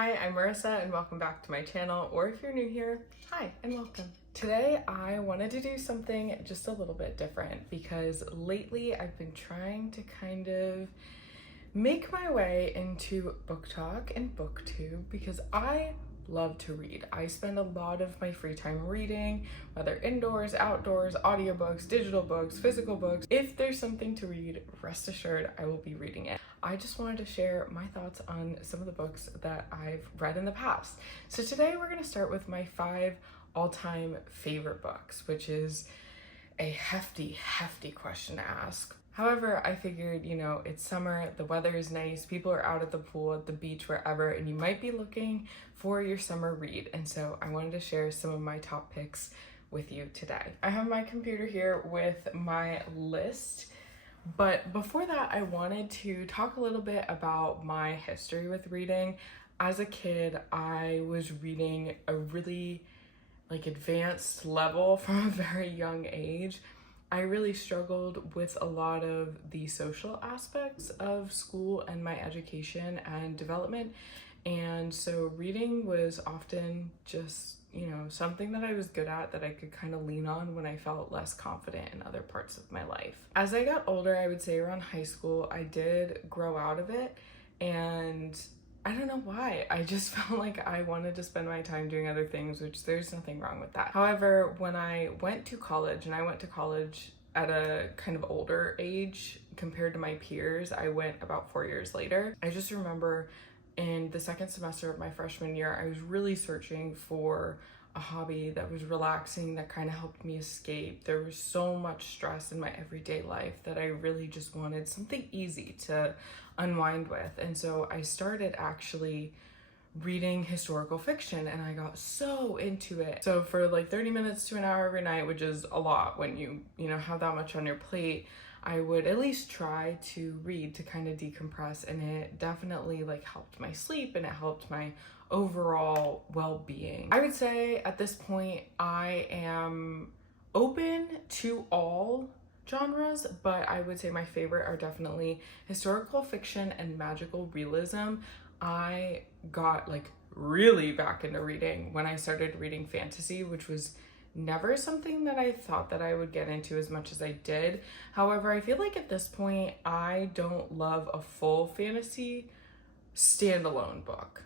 Hi, I'm Marissa and welcome back to my channel, or if you're new here, hi and welcome. Today I wanted to do something just a little bit different because lately I've been trying to kind of make my way into book talk and booktube because I love to read. I spend a lot of my free time reading, whether indoors, outdoors, audiobooks, digital books, physical books. If there's something to read, rest assured I will be reading it. I just wanted to share my thoughts on some of the books that I've read in the past. So today we're going to start with my 5 all-time favorite books, which is a hefty question to ask. However, I figured, it's summer, the weather is nice, people are out at the pool, at the beach, wherever, and you might be looking for your summer read. And so I wanted to share some of my top picks with you today. I have my computer here with my list, but before that, I wanted to talk a little bit about my history with reading. As a kid, I was reading a really advanced level from a very young age. I really struggled with a lot of the social aspects of school and my education and development. And so reading was often just, something that I was good at that I could kind of lean on when I felt less confident in other parts of my life. As I got older, I would say around high school, I did grow out of it. And I don't know why. I just felt like I wanted to spend my time doing other things, which there's nothing wrong with that. However, when I went to college, and I went to college at a kind of older age compared to my peers, I went about 4 years later. I just remember in the second semester of my freshman year, I was really searching for a hobby that was relaxing, that kind of helped me escape. There was so much stress in my everyday life that I really just wanted something easy to unwind with. And so I started actually reading historical fiction and I got so into it. So for 30 minutes to an hour every night, which is a lot when you have that much on your plate, I would at least try to read to kind of decompress, and it definitely helped my sleep and it helped my overall well-being. I would say at this point I am open to all genres, but I would say my favorite are definitely historical fiction and magical realism. I got really back into reading when I started reading fantasy, which was never something that I thought that I would get into as much as I did. However, I feel like at this point I don't love a full fantasy standalone book.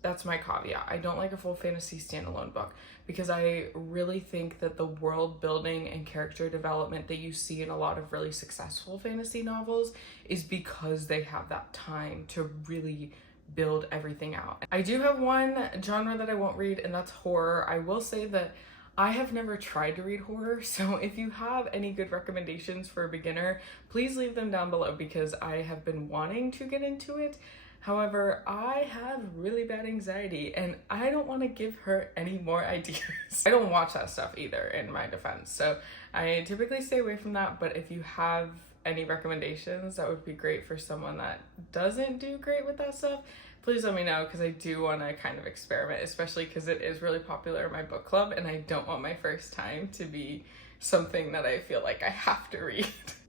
That's my caveat. I don't like a full fantasy standalone book because I really think that the world building and character development that you see in a lot of really successful fantasy novels is because they have that time to really build everything out. I do have one genre that I won't read, and that's horror. I will say that I have never tried to read horror, so if you have any good recommendations for a beginner, please leave them down below because I have been wanting to get into it. However, I have really bad anxiety and I don't want to give her any more ideas. I don't watch that stuff either, in my defense, so I typically stay away from that. But if you have any recommendations, that would be great for someone that doesn't do great with that stuff. Please let me know because I do want to kind of experiment, especially because it is really popular in my book club and I don't want my first time to be something that I feel like I have to read.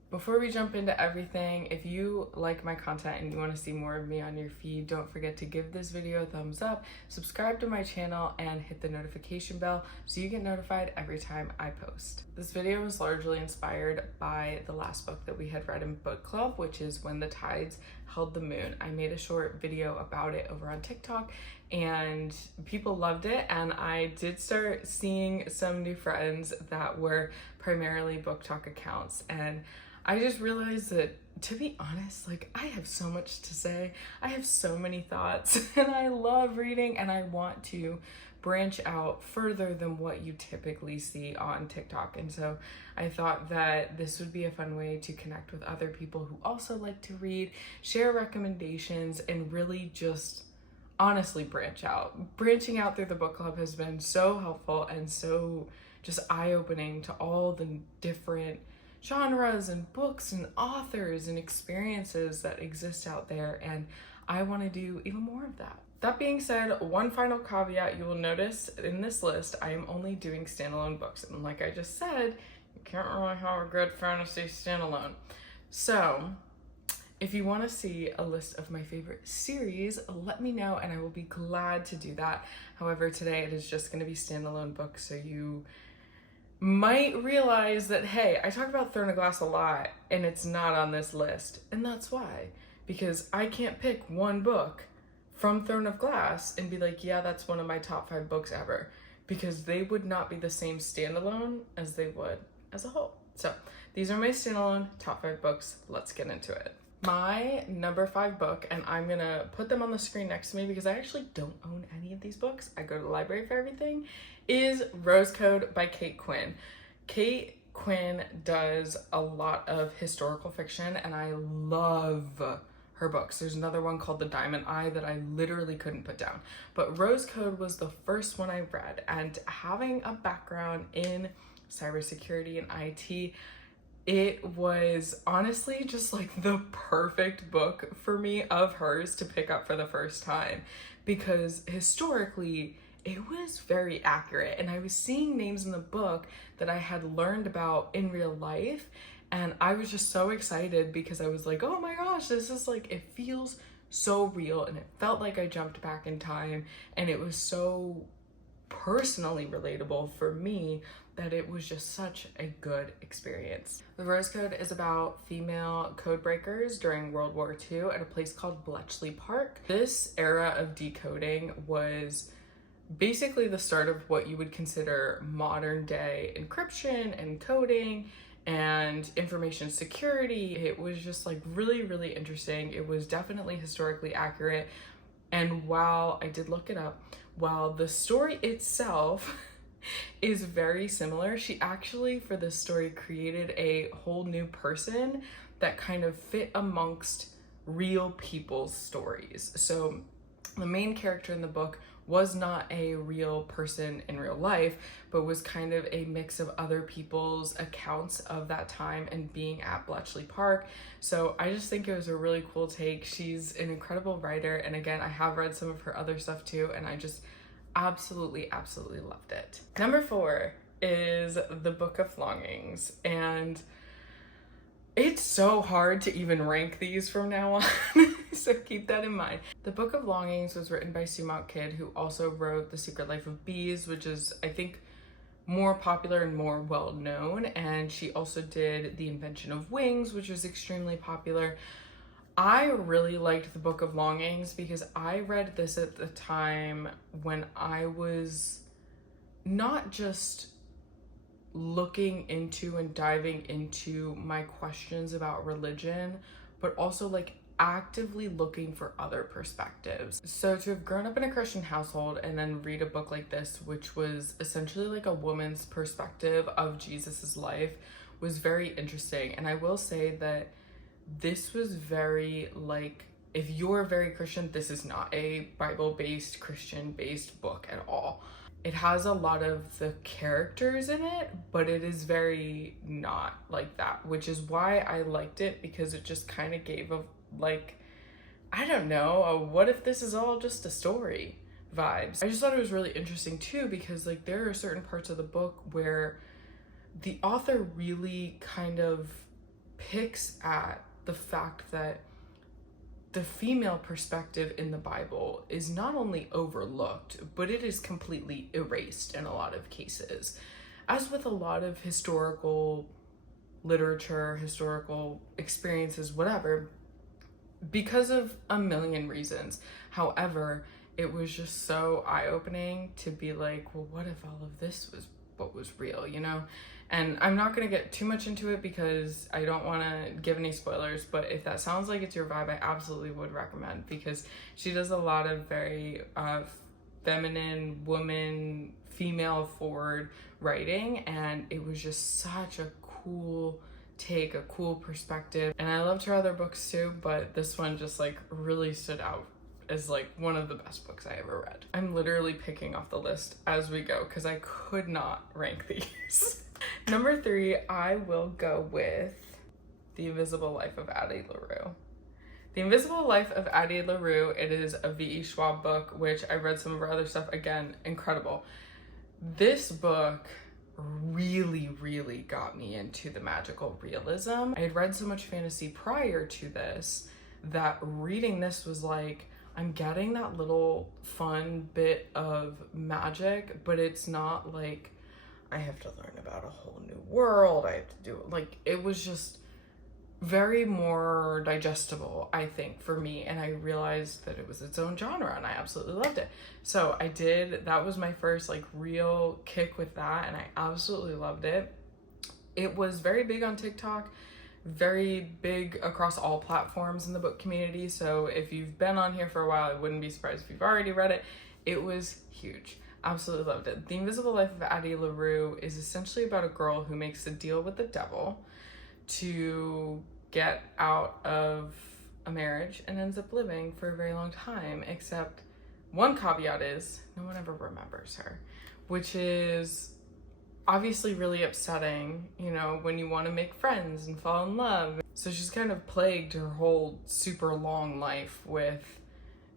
Before we jump into everything, if you like my content and you want to see more of me on your feed, don't forget to give this video a thumbs up, subscribe to my channel, and hit the notification bell so you get notified every time I post. This video was largely inspired by the last book that we had read in book club, which is When the Tides Held the Moon. I made a short video about it over on TikTok and people loved it, and I did start seeing some new friends that were primarily book talk accounts, and I just realized that, to be honest, I have so much to say. I have so many thoughts and I love reading and I want to branch out further than what you typically see on TikTok. And so I thought that this would be a fun way to connect with other people who also like to read, share recommendations, and really just honestly branch out. Branching out through the book club has been so helpful and so just eye-opening to all the different genres and books and authors and experiences that exist out there, and I want to do even more of that. That being said, one final caveat you will notice in this list, I am only doing standalone books, and like I just said, you can't really have a good fantasy standalone. So If you want to see a list of my favorite series, let me know and I will be glad to do that. However, today it is just going to be standalone books, so you might realize that, hey, I talk about Throne of Glass a lot and it's not on this list. And that's why, because I can't pick one book from Throne of Glass and be like, yeah, that's one of my top 5 books ever, because they would not be the same standalone as they would as a whole. So these are my standalone top 5 books. Let's get into it. My number 5 book, and I'm gonna put them on the screen next to me because I actually don't own any of these books. I go to the library for everything, is Rose Code by Kate Quinn. Kate Quinn does a lot of historical fiction and I love her books. There's another one called The Diamond Eye that I literally couldn't put down. But Rose Code was the first one I read, and having a background in cybersecurity and IT, it was honestly just like the perfect book for me of hers to pick up for the first time, because historically it was very accurate and I was seeing names in the book that I had learned about in real life, and I was just so excited because I was like, oh my gosh, this is like, it feels so real, and it felt like I jumped back in time, and it was so personally relatable for me that it was just such a good experience. The Rose Code is about female code breakers during World War II at a place called Bletchley Park. This era of decoding was basically the start of what you would consider modern day encryption and coding and information security. It was just like really, really interesting. It was definitely historically accurate. And while I did look it up, while the story itself is very similar, she actually, for this story, created a whole new person that kind of fit amongst real people's stories. So the main character in the book was not a real person in real life, but was kind of a mix of other people's accounts of that time and being at Bletchley Park. So I just think it was a really cool take. She's an incredible writer, and again, I have read some of her other stuff too, and I just absolutely loved it. Number 4 is The Book of Longings, and it's so hard to even rank these from now on, so keep that in mind. The Book of Longings was written by Sumant Kidd, who also wrote The Secret Life of Bees, which is, I think, more popular and more well known, and she also did The Invention of Wings, which was extremely popular. I really liked The Book of Longings because I read this at the time when I was not just looking into and diving into my questions about religion, but also like actively looking for other perspectives. So to have grown up in a Christian household and then read a book like this, which was essentially like a woman's perspective of Jesus's life, was very interesting. And I will say that this was very like, if you're very Christian, this is not a Bible-based, Christian-based book at all. It has a lot of the characters in it, but it is very not like that, which is why I liked it, because it just kind of gave a, like, I don't know, a what if this is all just a story vibes. I just thought it was really interesting too, because like there are certain parts of the book where the author really kind of picks at the fact that the female perspective in the Bible is not only overlooked, but it is completely erased in a lot of cases. As with a lot of historical literature, historical experiences, whatever, because of a million reasons. However, it was just so eye-opening to be like, well, what if all of this was what was real, you know? And I'm not going to get too much into it because I don't want to give any spoilers, but if that sounds like it's your vibe, I absolutely would recommend, because she does a lot of very feminine, woman, female forward writing, and it was just such a cool take, a cool perspective. And I loved her other books too, but this one just like really stood out as like one of the best books I ever read. I'm literally picking off the list as we go because I could not rank these. Number 3, I will go with The Invisible Life of Addie LaRue. The Invisible Life of Addie LaRue, it is a V.E. Schwab book, which I read some of her other stuff. Again, incredible. This book really got me into the magical realism. I had read so much fantasy prior to this that reading this was like, I'm getting that little fun bit of magic, but it's not like I have to learn about a whole new world. I have to do it. Like, it was just very more digestible, I think, for me. And I realized that it was its own genre and I absolutely loved it. So that was my first like real kick with that. And I absolutely loved it. It was very big on TikTok, very big across all platforms in the book community. So if you've been on here for a while, I wouldn't be surprised if you've already read it. It was huge. Absolutely loved it. The Invisible Life of Addie LaRue is essentially about a girl who makes a deal with the devil to get out of a marriage and ends up living for a very long time, except one caveat is no one ever remembers her, which is obviously really upsetting, you know, when you want to make friends and fall in love. So she's kind of plagued her whole super long life with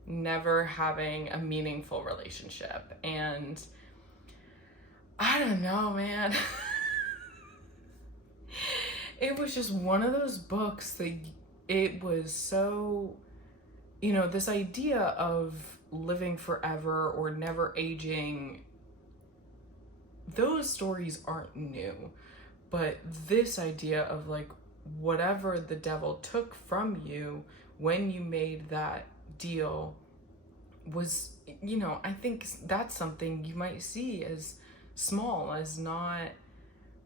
never having a meaningful relationship. And I don't know, man. It was just one of those books that it was so, you know, this idea of living forever or never aging, those stories aren't new, but this idea of like whatever the devil took from you when you made that deal was, you know, I think that's something you might see as small, as not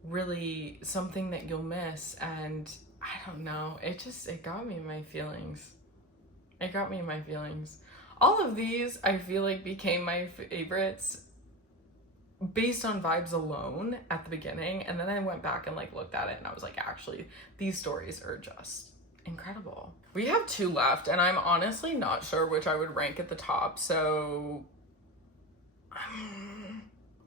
really something that you'll miss. And I don't know, it got me in my feelings. It got me in my feelings. All of these I feel like became my favorites based on vibes alone at the beginning, and then I went back and like looked at it and I was like, actually these stories are just incredible. We have 2 left and I'm honestly not sure which I would rank at the top, so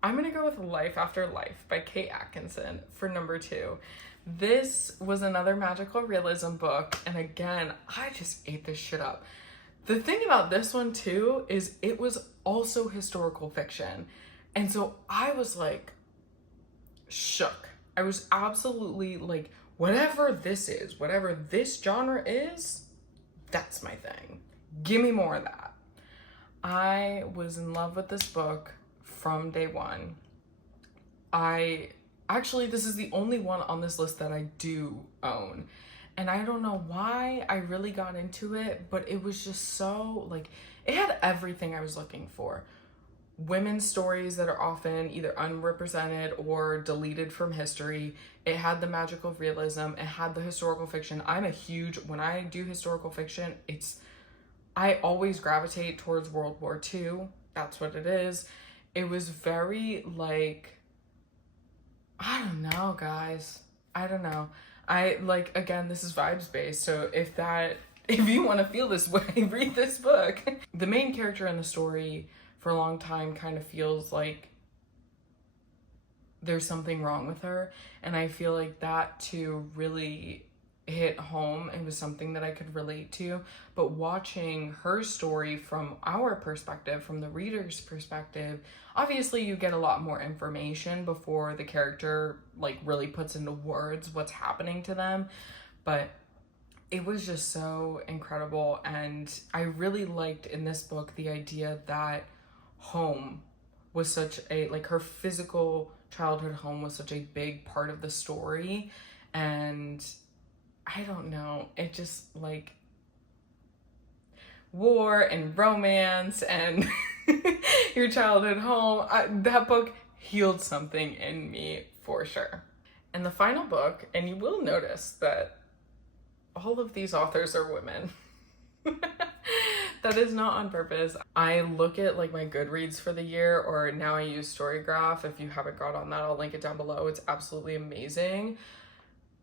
I'm gonna go with Life After Life by Kate Atkinson for number 2. This was another magical realism book, and again, I just ate this shit up. The thing about this one too is it was also historical fiction. And so I was like shook. I was absolutely like, whatever this is, whatever this genre is, that's my thing. Give me more of that. I was in love with this book from day one. This is the only one on this list that I do own. And I don't know why I really got into it, but it was just so like, it had everything I was looking for. Women's stories that are often either unrepresented or deleted from history. It had the magical realism. It had the historical fiction. When I do historical fiction, I always gravitate towards World War II. That's what it is. It was very like, I don't know, guys. I don't know. Again, this is vibes based. So if you want to feel this way, read this book. The main character in the story for a long time kind of feels like there's something wrong with her. And I feel like that too really hit home. It was something that I could relate to. But watching her story from our perspective, from the reader's perspective, obviously you get a lot more information before the character like really puts into words what's happening to them. But it was just so incredible. And I really liked in this book the idea that home was such a, like, her physical childhood home was such a big part of the story. And I don't know, it just like war and romance and your childhood home, that book healed something in me for sure. And the final book, and you will notice that all of these authors are women. That is not on purpose. I look at like my GoodReads for the year, or now I use Storygraph. If you haven't got on that, I'll link it down below. It's absolutely amazing.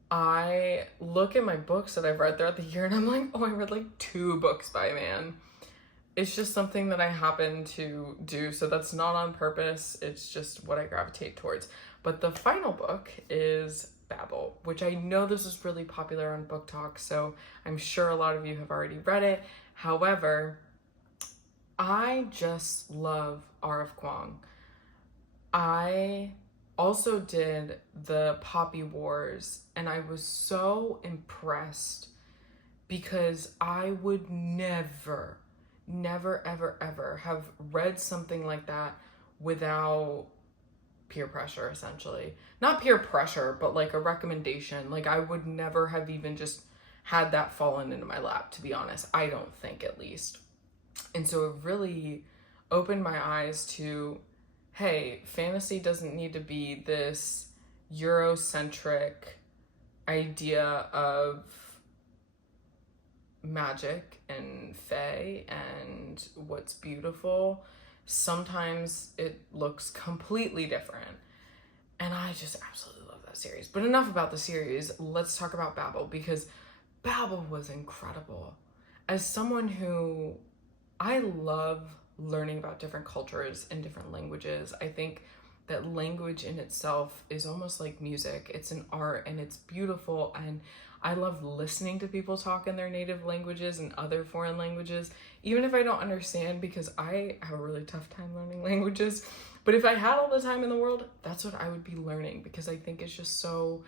I look at my books that I've read throughout the year and I'm like, oh, I read like 2 books by a man. It's just something that I happen to do. So that's not on purpose. It's just what I gravitate towards. But the final book is Babel, which I know this is really popular on Book Talk, so I'm sure a lot of you have already read it. However, I just love R.F. Kuang. I also did the Poppy Wars, and I was so impressed because I would never, ever, ever have read something like that without peer pressure, essentially. Not peer pressure, but like a recommendation. Like I would never have even just had that fallen into my lap, to be honest. I don't think, at least. And so it really opened my eyes to, hey, fantasy doesn't need to be this Eurocentric idea of magic and fae and what's beautiful. Sometimes it looks completely different. And I just absolutely love that series. But enough about the series. Let's talk about Babel, because Babel was incredible. As someone who, I love learning about different cultures and different languages. I think that language in itself is almost like music. It's an art and it's beautiful, and I love listening to people talk in their native languages and other foreign languages, even if I don't understand, because I have a really tough time learning languages. But if I had all the time in the world, that's what I would be learning, because I think it's just so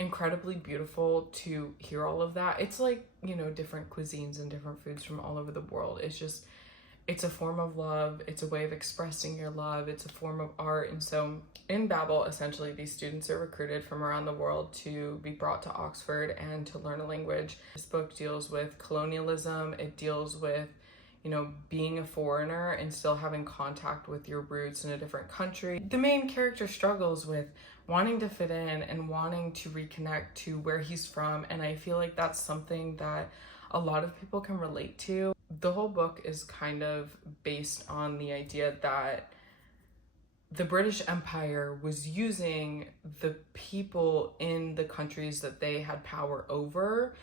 incredibly beautiful to hear all of that. It's like, you know, different cuisines and different foods from all over the world. It's a form of love. It's a way of expressing your love. It's a form of art. And so in Babel, essentially, these students are recruited from around the world to be brought to Oxford and to learn a language. This book deals with colonialism. It deals with, you know, being a foreigner and still having contact with your roots in a different country. The main character struggles with wanting to fit in and wanting to reconnect to where he's from. And I feel like that's something that a lot of people can relate to. The whole book is kind of based on the idea that the British Empire was using the people in the countries that they had power over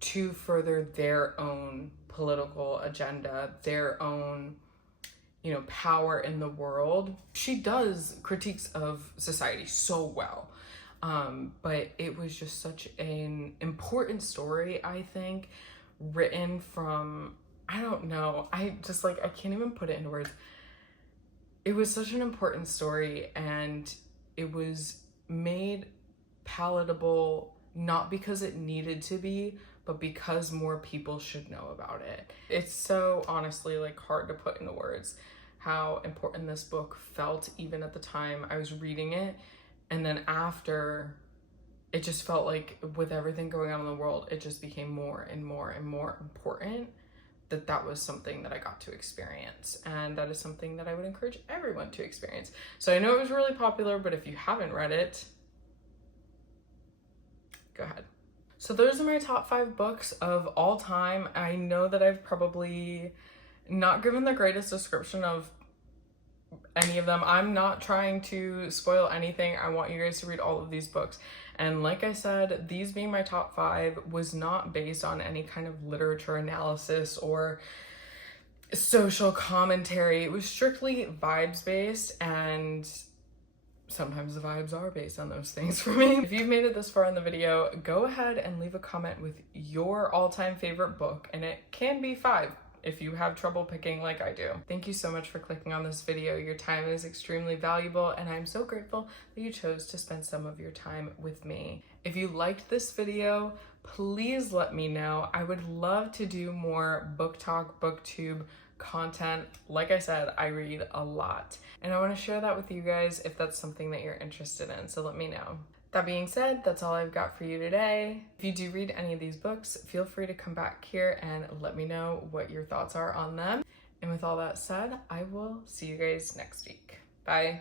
to further their own political agenda, their own, you know, power in the world. She does critiques of society so well. But it was just such an important story, I think, written from, I don't know, I can't even put it into words. It was such an important story, and it was made palatable, not because it needed to be, but because more people should know about it. It's so honestly like hard to put into words how important this book felt, even at the time I was reading it. And then after, it just felt like with everything going on in the world, it just became more and more and more important that was something that I got to experience. And that is something that I would encourage everyone to experience. So I know it was really popular, but if you haven't read it, go ahead. So those are my top 5 books of all time. I know that I've probably not given the greatest description of any of them. I'm not trying to spoil anything. I want you guys to read all of these books. And like I said, these being my top 5 was not based on any kind of literature analysis or social commentary. It was strictly vibes based, and sometimes the vibes are based on those things for me. If you've made it this far in the video, go ahead and leave a comment with your all-time favorite book, and it can be 5 if you have trouble picking like I do. Thank you so much for clicking on this video. Your time is extremely valuable, and I'm so grateful that you chose to spend some of your time with me. If you liked this video, please let me know. I would love to do more book talk, booktube content. Like I said, I read a lot, and I want to share that with you guys if that's something that you're interested in, so let me know. That being said, that's all I've got for you today. If you do read any of these books, feel free to come back here and let me know what your thoughts are on them. And with all that said, I will see you guys next week. Bye.